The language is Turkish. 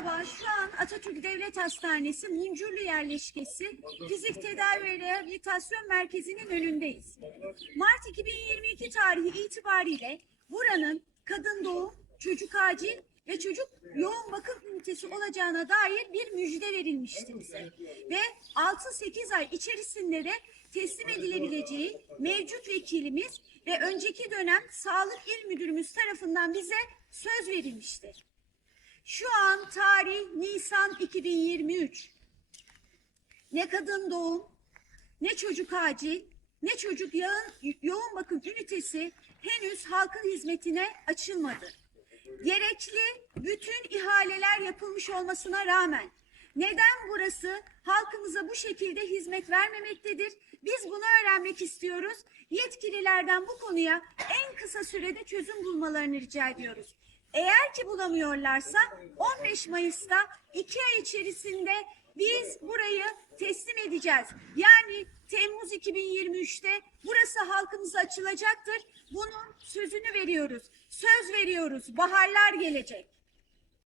Merhaba, şu an Atatürk Devlet Hastanesi Muncurlu Yerleşkesi Fizik Tedavi ve Rehabilitasyon Merkezi'nin önündeyiz. Mart 2022 tarihi itibariyle buranın kadın doğum, çocuk acil ve çocuk yoğun bakım ünitesi olacağına dair bir müjde verilmişti bize. Ve 6-8 ay içerisinde de teslim edilebileceği mevcut vekilimiz ve önceki dönem Sağlık İl Müdürümüz tarafından bize söz verilmiştir. Şu an tarih Nisan 2023. Ne kadın doğum, ne çocuk acil, ne çocuk yağın, yoğun bakım ünitesi henüz halkın hizmetine açılmadı. Gerekli bütün ihaleler yapılmış olmasına rağmen neden burası halkımıza bu şekilde hizmet vermemektedir? Biz bunu öğrenmek istiyoruz. Yetkililerden bu konuya en kısa sürede çözüm bulmalarını rica ediyoruz. Eğer ki bulamıyorlarsa 15 Mayıs'ta iki ay içerisinde biz burayı teslim edeceğiz. Yani Temmuz 2023'te burası halkımıza açılacaktır. Bunun sözünü veriyoruz. Söz veriyoruz. Baharlar gelecek.